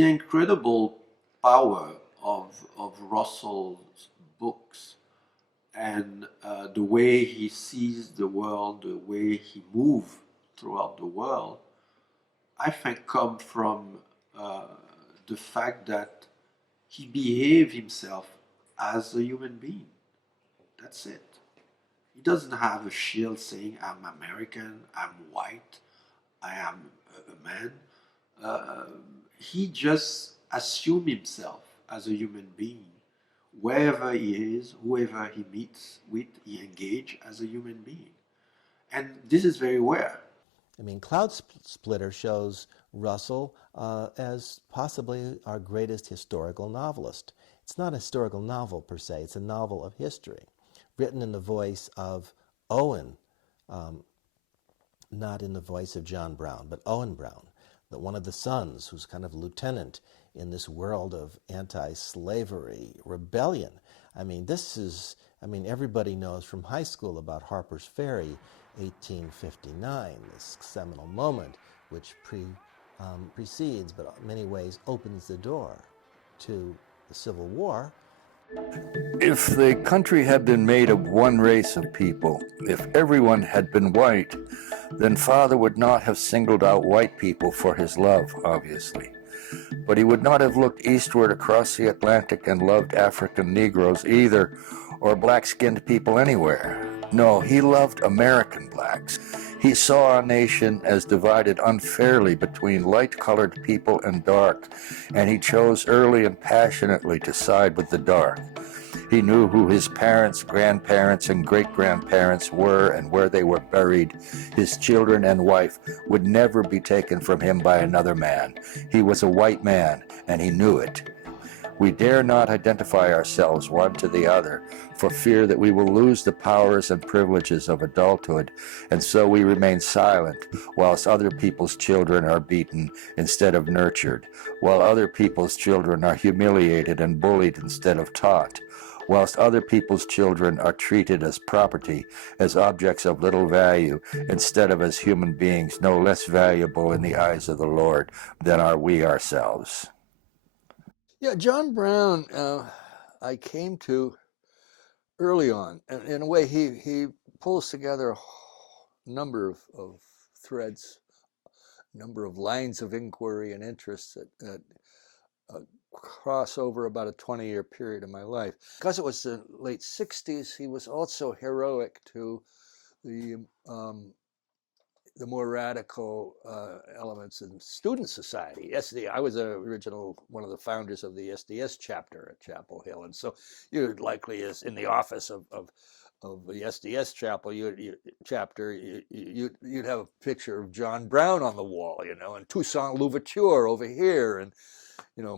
the incredible power of Russell's books and the way he sees the world, the way he moves throughout the world, I think come from uh, the fact that he behaved himself as a human being. That's it. He doesn't have a shield saying, I'm American, I'm white, I am a man. Uh, he just assumed himself as a human being. Wherever he is, whoever he meets with, he engage as a human being. And this is very rare. I mean, Cloud Splitter shows Russell as possibly our greatest historical novelist. It's not a historical novel per se, it's a novel of history, written in the voice of Owen, um, not in the voice of John Brown, but Owen Brown, one of the sons who's kind of lieutenant in this world of anti-slavery rebellion. I mean, everybody knows from high school about Harper's Ferry, 1859, this seminal moment which precedes, but in many ways opens the door to the Civil War. If the country had been made of one race of people, if everyone had been white, then Father would not have singled out white people for his love, obviously. But he would not have looked eastward across the Atlantic and loved African Negroes either, or black-skinned people anywhere. No, he loved American blacks. He saw our nation as divided unfairly between light-colored people and dark, and he chose early and passionately to side with the dark. He knew who his parents, grandparents, and great-grandparents were and where they were buried. His children and wife would never be taken from him by another man. He was a white man, and he knew it. We dare not identify ourselves one to the other for fear that we will lose the powers and privileges of adulthood, and so we remain silent whilst other people's children are beaten instead of nurtured, while other people's children are humiliated and bullied instead of taught, whilst other people's children are treated as property, as objects of little value, instead of as human beings no less valuable in the eyes of the Lord than are we ourselves. Yeah, John Brown, I came to early on. And in a way, he pulls together a number of threads, number of lines of inquiry and interests that cross over about a 20-year period of my life. Because it was the late 60s, he was also heroic to the more radical elements in student society. I was one of the founders of the SDS chapter at Chapel Hill, and so you likely is in the office of the SDS chapel, you'd have a picture of John Brown on the wall, and Toussaint Louverture over here, and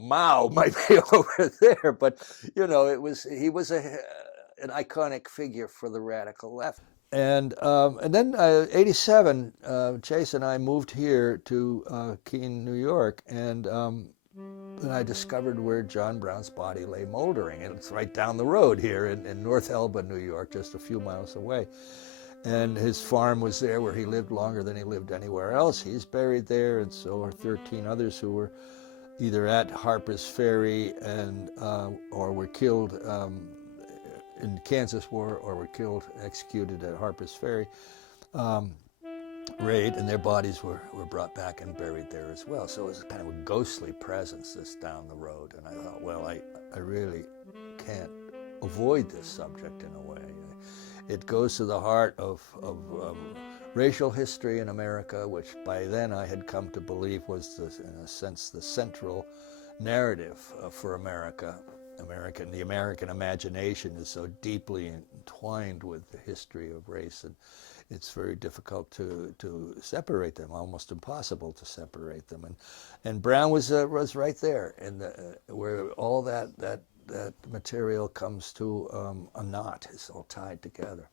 Mao might be over there, but he was an iconic figure for the radical left. And then 87, Chase and I moved here to Keene, New York, and I discovered where John Brown's body lay moldering. And it's right down the road here in North Elba, New York, just a few miles away. And his farm was there where he lived longer than he lived anywhere else. He's buried there, and so are 13 others who were either at Harper's Ferry or were killed in the Kansas War, or were killed, executed at Harper's Ferry raid, and their bodies were brought back and buried there as well. So it was kind of a ghostly presence this down the road. And I thought, well, I really can't avoid this subject in a way. It goes to the heart of racial history in America, which by then I had come to believe was, in a sense, the central narrative for America. The American imagination is so deeply entwined with the history of race, and it's very difficult to separate them, almost impossible to separate them. And Brown was right there, and where all that material comes to a knot, it's all tied together.